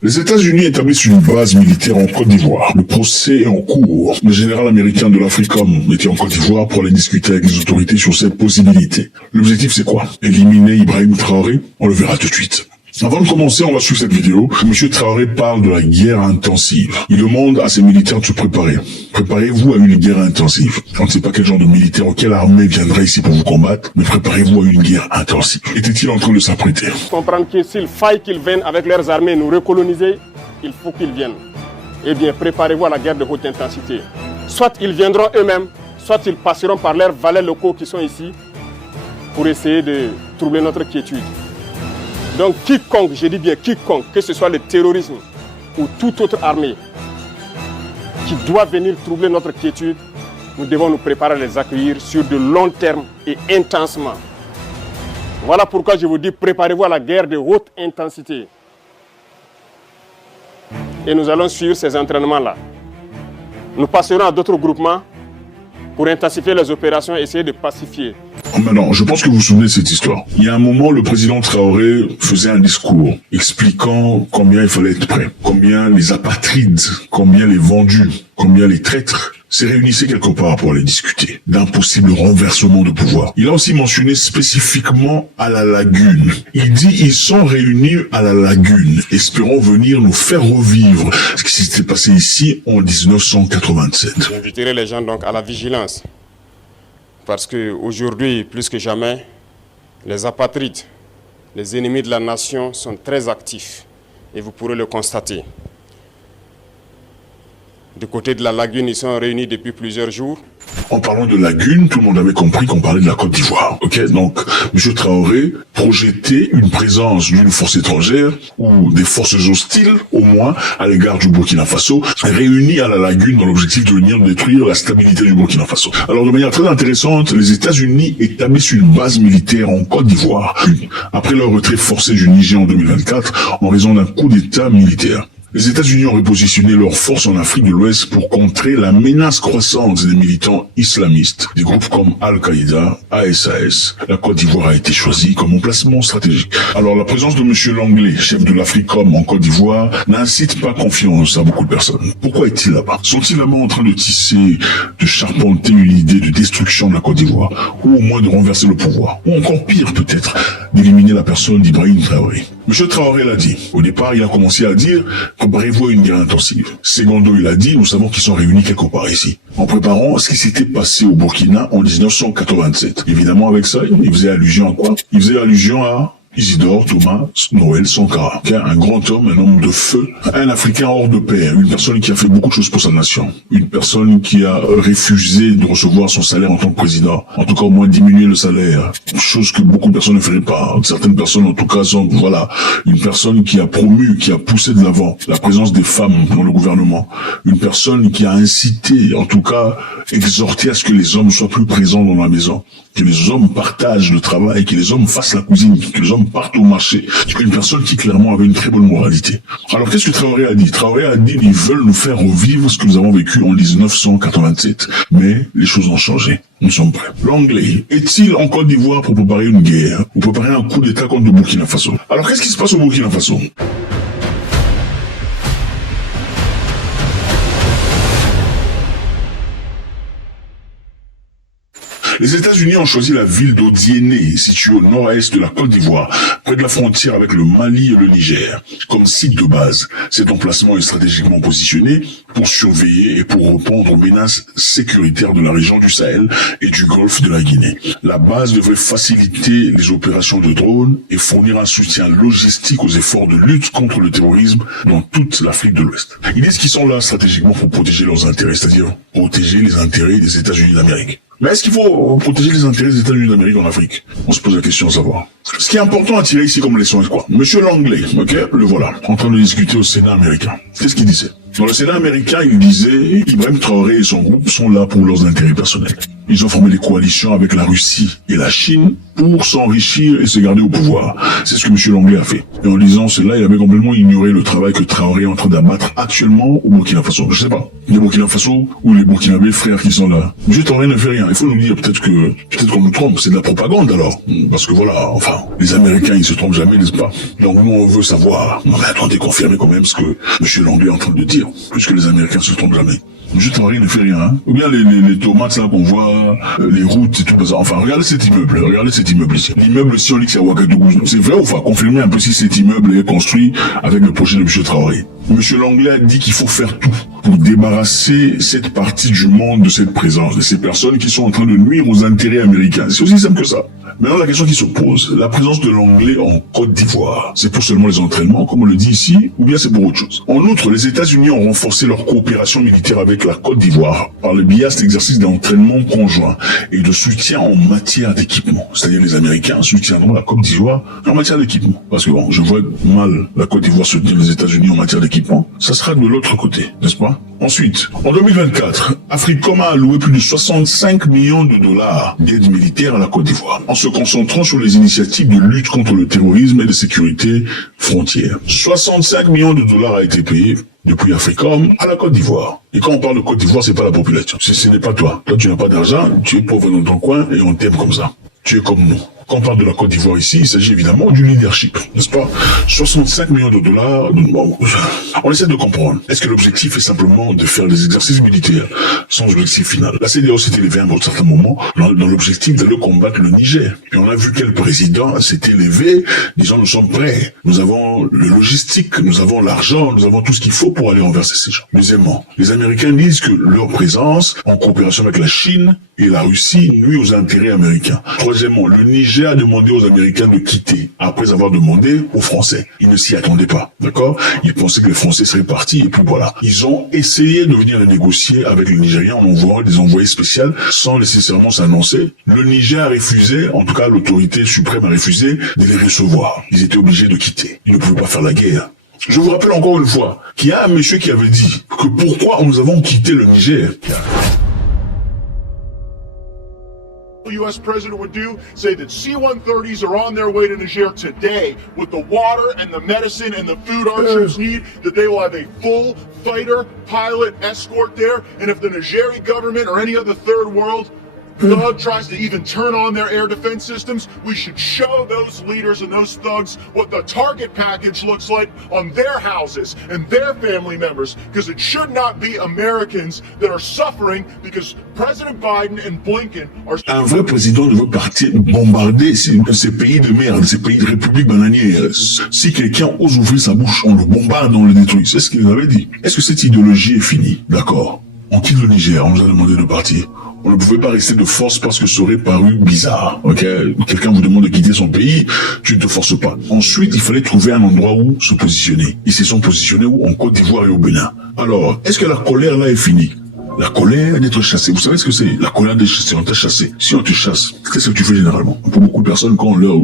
Les États-Unis établissent une base militaire en Côte d'Ivoire. Le procès est en cours. Le général américain de l'Africom était en Côte d'Ivoire pour aller discuter avec les autorités sur cette possibilité. L'objectif c'est quoi? Éliminer Ibrahim Traoré? On le verra tout de suite. Avant de commencer, on va suivre cette vidéo. M. Traoré parle de la guerre intensive. Il demande à ses militaires de se préparer. Préparez-vous à une guerre intensive. On ne sait pas quel genre de militaire ou quelle armée viendra ici pour vous combattre, mais préparez-vous à une guerre intensive. Était-il en train de s'apprêter? Comprendre que s'il faille qu'ils viennent avec leurs armées nous recoloniser, il faut qu'ils viennent. Eh bien, préparez-vous à la guerre de haute intensité. Soit ils viendront eux-mêmes, soit ils passeront par leurs valets locaux qui sont ici pour essayer de troubler notre quiétude. Donc quiconque, je dis bien quiconque, que ce soit le terrorisme ou toute autre armée qui doit venir troubler notre quiétude, nous devons nous préparer à les accueillir sur de long terme et intensement. Voilà pourquoi je vous dis, préparez-vous à la guerre de haute intensité. Et nous allons suivre ces entraînements-là. Nous passerons à d'autres groupements pour intensifier les opérations et essayer de pacifier. Maintenant, je pense que vous vous souvenez de cette histoire. Il y a un moment, le président Traoré faisait un discours expliquant combien il fallait être prêt, combien les apatrides, combien les vendus, combien les traîtres se réunissaient quelque part pour aller discuter d'un possible renversement de pouvoir. Il a aussi mentionné spécifiquement à la lagune. Il dit ils sont réunis à la lagune, espérant venir nous faire revivre ce qui s'était passé ici en 1987. J'inviterai les gens donc à la vigilance. Parce qu'aujourd'hui, plus que jamais, les apatrides, les ennemis de la nation sont très actifs. Et vous pourrez le constater. Du côté de la lagune, ils sont réunis depuis plusieurs jours. En parlant de lagune, tout le monde avait compris qu'on parlait de la Côte d'Ivoire. Ok, donc M. Traoré projetait une présence d'une force étrangère ou des forces hostiles, au moins, à l'égard du Burkina Faso, réunies à la lagune dans l'objectif de venir détruire la stabilité du Burkina Faso. Alors, de manière très intéressante, les États-Unis établissent une base militaire en Côte d'Ivoire, après leur retrait forcé du Niger en 2024, en raison d'un coup d'État militaire. Les États-Unis ont repositionné leurs forces en Afrique de l'Ouest pour contrer la menace croissante des militants islamistes. Des groupes comme Al-Qaïda, ASAS, la Côte d'Ivoire a été choisie comme emplacement stratégique. Alors la présence de M. Langlais, chef de l'Africom en Côte d'Ivoire, n'incite pas confiance à beaucoup de personnes. Pourquoi est-il là-bas? Sont-ils là-bas en train de tisser, de charpenter une idée de destruction de la Côte d'Ivoire, ou au moins de renverser le pouvoir, ou encore pire peut-être, d'éliminer la personne d'Ibrahim Traoré? M. Traoré l'a dit. Au départ, il a commencé à dire préparez-vous à une guerre intensive. Secondo, il a dit, nous savons qu'ils sont réunis quelque part ici. En préparant ce qui s'était passé au Burkina en 1987. Évidemment, avec ça, il faisait allusion à quoi? Il faisait allusion à Isidore Thomas Noël Sankara, un grand homme, un homme de feu, un Africain hors de pair, une personne qui a fait beaucoup de choses pour sa nation, une personne qui a refusé de recevoir son salaire en tant que président, en tout cas au moins diminuer le salaire, chose que beaucoup de personnes ne feraient pas. Certaines personnes en tout cas sont, voilà, une personne qui a promu, qui a poussé de l'avant la présence des femmes dans le gouvernement, une personne qui a incité, en tout cas exhorté à ce que les hommes soient plus présents dans la maison, que les hommes partagent le travail, que les hommes fassent la cuisine, que les hommes partent au marché. C'est une personne qui clairement avait une très bonne moralité. Alors qu'est-ce que Traoré a dit? Traoré a dit ils veulent nous faire revivre ce que nous avons vécu en 1987. Mais les choses ont changé. Nous sommes prêts. Langlais est-il en Côte d'Ivoire pour préparer une guerre ou préparer un coup d'État contre le Burkina Faso? Alors qu'est-ce qui se passe au Burkina Faso? Les États-Unis ont choisi la ville d'Odiéné, située au nord-est de la Côte d'Ivoire, près de la frontière avec le Mali et le Niger, comme site de base. Cet emplacement est stratégiquement positionné pour surveiller et pour répondre aux menaces sécuritaires de la région du Sahel et du golfe de la Guinée. La base devrait faciliter les opérations de drones et fournir un soutien logistique aux efforts de lutte contre le terrorisme dans toute l'Afrique de l'Ouest. Ils disent qu'ils sont là stratégiquement pour protéger leurs intérêts, c'est-à-dire protéger les intérêts des États-Unis d'Amérique. Mais est-ce qu'il faut protéger les intérêts des États-Unis d'Amérique en Afrique? On se pose la question à savoir. Ce qui est important à tirer ici comme leçon est quoi? Monsieur Langlais, ok, le voilà, en train de discuter au Sénat américain. Qu'est-ce qu'il disait? Dans le Sénat américain, il disait Ibrahim Traoré et son groupe sont là pour leurs intérêts personnels. Ils ont formé des coalitions avec la Russie et la Chine pour s'enrichir et se garder au pouvoir. C'est ce que M. Langlais a fait. Et en disant cela, il avait complètement ignoré le travail que Traoré est en train d'abattre actuellement au Burkina Faso. Je sais pas. Les Burkina Faso ou les Burkinabés frères qui sont là. M. Traoré ne fait rien. Il faut nous dire peut-être qu'on nous trompe. C'est de la propagande alors. Parce que voilà, enfin, les Américains, ils se trompent jamais, n'est-ce pas? Donc nous, on veut savoir. Non mais attendez, confirmez quand même ce que M. Langlais est en train de dire. Puisque les Américains se trompent jamais. M. Traoré ne fait rien, hein. Ou bien les tomates là qu'on voit, les routes et tout ça. Enfin, regardez cet immeuble ici. L'immeuble si on dit que c'est à Ouagadougou. C'est vrai ou pas? Confirmez un peu si cet immeuble est construit avec le projet de M. Traoré. M. Langlais dit qu'il faut faire tout pour débarrasser cette partie du monde de cette présence, de ces personnes qui sont en train de nuire aux intérêts américains. C'est aussi simple que ça. Maintenant, la question qui se pose, la présence de l'anglais en Côte d'Ivoire, c'est pour seulement les entraînements, comme on le dit ici, ou bien c'est pour autre chose? En outre, les États-Unis ont renforcé leur coopération militaire avec la Côte d'Ivoire par le biais de cet exercice d'entraînement conjoint et de soutien en matière d'équipement. C'est-à-dire les Américains soutiendront la Côte d'Ivoire en matière d'équipement. Parce que bon, je vois mal la Côte d'Ivoire soutenir les États-Unis en matière d'équipement. Ça sera de l'autre côté, n'est-ce pas? Ensuite, en 2024, Africom a alloué plus de 65 millions de dollars d'aide militaire à la Côte d'Ivoire, en se concentrant sur les initiatives de lutte contre le terrorisme et de sécurité frontière. 65 millions de dollars a été payé depuis Africom à la Côte d'Ivoire. Et quand on parle de Côte d'Ivoire, c'est pas la population. Ce n'est pas toi. Toi, tu n'as pas d'argent, tu es pauvre dans ton coin et on t'aime comme ça. Tu es comme nous. Quand on parle de la Côte d'Ivoire ici, il s'agit évidemment du leadership, n'est-ce pas? 65 millions de dollars, bon, on essaie de comprendre. Est-ce que l'objectif est simplement de faire des exercices militaires sans objectif final? La CEDEAO s'est élevée à un certain moment dans l'objectif d'aller combattre le Niger. Et on a vu quel président s'est élevé, disant nous sommes prêts, nous avons le logistique, nous avons l'argent, nous avons tout ce qu'il faut pour aller renverser ces gens. Deuxièmement, les Américains disent que leur présence en coopération avec la Chine et la Russie nuit aux intérêts américains. Troisièmement, le Niger a demandé aux Américains de quitter, après avoir demandé aux Français. Ils ne s'y attendaient pas, d'accord? Ils pensaient que les Français seraient partis, et puis voilà. Ils ont essayé de venir négocier avec les Nigériens en envoyant des envoyés spéciaux, sans nécessairement s'annoncer. Le Niger a refusé, en tout cas l'autorité suprême a refusé de les recevoir. Ils étaient obligés de quitter. Ils ne pouvaient pas faire la guerre. Je vous rappelle encore une fois qu'il y a un monsieur qui avait dit que pourquoi nous avons quitté le Niger. U.S. president would do, say that C-130s are on their way to Niger today with the water and the medicine and the food our troops need, that they will have a full fighter pilot escort there. And if the Nigeri government or any other third world thug tries to even turn on their air defense systems, we should show those leaders and those thugs what the target package looks like on their houses and their family members, because it should not be Americans that are suffering because President Biden and Blinken are... Un vrai président ne veut partir bombarder ces pays de merde, ces pays de république bananière. Si quelqu'un ose ouvrir sa bouche, on le bombarde, on le détruit. C'est ce qu'il avait dit. Est-ce que cette idéologie est finie? D'accord. On quitte le Niger, on nous a demandé de partir. On ne pouvait pas rester de force parce que ça aurait paru bizarre, ok? Quelqu'un vous demande de quitter son pays, tu ne te forces pas. Ensuite, il fallait trouver un endroit où se positionner. Ils se sont positionnés où? En Côte d'Ivoire et au Bénin. Alors, est-ce que la colère là est finie? La colère d'être chassé. Vous savez ce que c'est? La colère d'être chassé. On t'a chassé. Si on te chasse, qu'est-ce que tu fais généralement? Pour beaucoup de personnes, quand on leur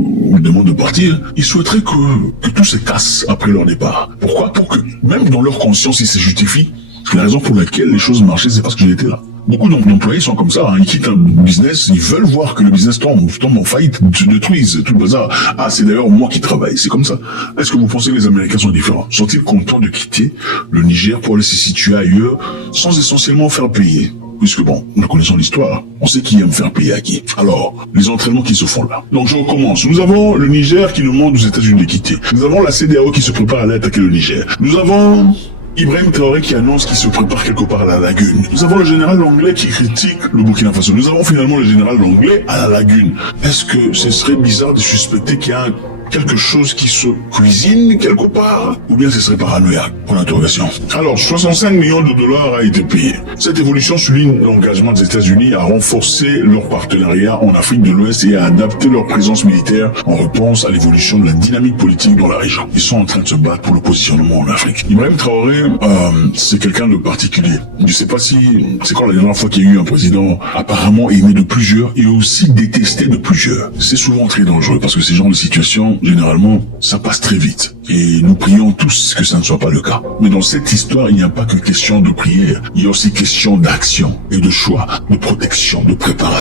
demande de partir, ils souhaiteraient que tout se casse après leur départ. Pourquoi? Pour que, même dans leur conscience, ils se justifient. La raison pour laquelle les choses marchaient, c'est parce que j'étais là. Beaucoup d'employés sont comme ça, hein. Ils quittent un business, ils veulent voir que le business tombe en faillite, se détruisent, tout le bazar. Ah, c'est d'ailleurs moi qui travaille, c'est comme ça. Est-ce que vous pensez que les Américains sont différents? Sont-ils contents de quitter le Niger pour aller se situer ailleurs, sans essentiellement faire payer? Puisque bon, nous connaissons l'histoire, on sait qui aime faire payer à qui. Alors, les entraînements qui se font là. Donc je recommence. Nous avons le Niger qui demande aux États-Unis de quitter. Nous avons la CEDEAO qui se prépare à aller attaquer le Niger. Nous avons Ibrahim Traoré qui annonce qu'il se prépare quelque part à la Lagune. Nous avons le général Langlais qui critique le Burkina Faso. Nous avons finalement le général Langlais à la Lagune. Est-ce que ce serait bizarre de suspecter qu'il y a quelque chose qui se cuisine quelque part? Ou bien ce serait paranoïaque? Pour l'interrogation. Alors, 65 millions de dollars a été payé. Cette évolution souligne l'engagement des États-Unis à renforcer leur partenariat en Afrique de l'Ouest et à adapter leur présence militaire en réponse à l'évolution de la dynamique politique dans la région. Ils sont en train de se battre pour le positionnement en Afrique. Ibrahim Traoré, c'est quelqu'un de particulier. Je sais pas si c'est quand la dernière fois qu'il y a eu un président apparemment aimé de plusieurs et aussi détesté de plusieurs. C'est souvent très dangereux parce que ces genres de situations, généralement, ça passe très vite. Et nous prions tous que ça ne soit pas le cas. Mais dans cette histoire, il n'y a pas que question de prière. Il y a aussi question d'action et de choix, de protection, de préparation.